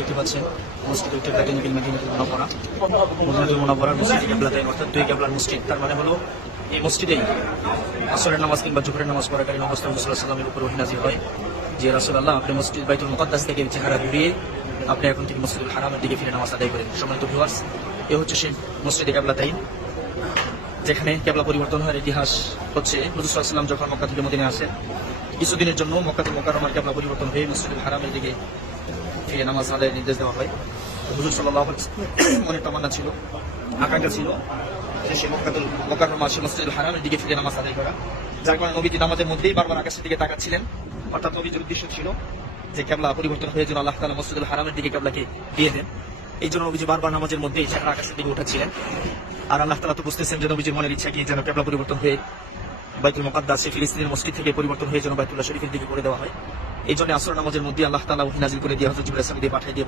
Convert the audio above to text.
দেখতে পাচ্ছেন মসজিদের কিবলাতাইন ফিল মাদিনাতুল মুনাওয়ারা, মদিনাতুল মুনাওয়ারার মসজিদে কিবলাতাইন অর্থাৎ দুই কিবলার মসজিদ। তার মানে হলো এই মসজিদেই আসরের নামাজ কিংবা জোহরের নামাজ পড়াকালীন অবস্থায় রাসূলুল্লাহ সাল্লাল্লাহু আলাইহি ওয়াসাল্লামের উপর ওহী নাযিল হয় যে রাসূলুল্লাহ আপনি মসজিদ বাইতুল মুকাদ্দাস থেকে চেহারা ঘুরিয়ে আপনি এখন থেকে মসজিদুল হারামের দিকে ফিরে নামাজ আদায় করেন। সম্মানিত ভিউয়ার্স, এ হচ্ছে সেই মসজিদে কিবলাতাইন যেখানে কেবলা পরিবর্তন হওয়ার ইতিহাস হচ্ছে হুজুর সাল্লাল্লাহু আলাইহি ওয়াসাল্লাম যখন মক্কা থেকে মদিনায় আসেন কিছুদিনের জন্য মক্কাতুল মুকাররমার কেবলা পরিবর্তন হয়ে মসজিদুল হারামের দিকে ফিরে নামাজ আদায়ের নির্দেশ দেওয়া হয়। হুজুর সাল্লাল্লাহু আলাইহি ওয়াসাল্লাম মনের তামান্না ছিল, আকাঙ্ক্ষা ছিল যে সে মক্কাতুল মুকাররমা সে মসজিদুল হারামের দিকে ফিরে নামাজ আদায় করা, যার কারণে নবীজি নামাজের মধ্যেই বারবার আকাশের দিকে তাকাচ্ছিলেন। অর্থাৎ নবীজির উদ্দেশ্য ছিল যে কেবলা পরিবর্তন হয়ে যেন আল্লাহ তাআলা মসজিদুল হারামের দিকে কেবলাকে দিয়ে দেন। এই জন্য নবীজি বারবার নামাজের মধ্যেই চেহারা আকাশের দিকে উঠাচ্ছিলেন। আর আল্লাহ তাআলা তো বুঝতেছেন যে নবীজির মনের ইচ্ছা কি যেন কেবলা পরিবর্তন হয়ে বাইতুল মুকাদ্দাস ফিলিস্তিনের মসজিদ থেকে পরিবর্তন হয়ে যেন বাইতুল্লাহ শরীফের দিকে করে দেওয়া হয়। এই জন্য আসর নামাজের মধ্যে আল্লাহ তাআলা ওহী নাযিল করে দিয়ে হযরত জিবরাইল দিয়ে পাঠিয়ে দিয়ে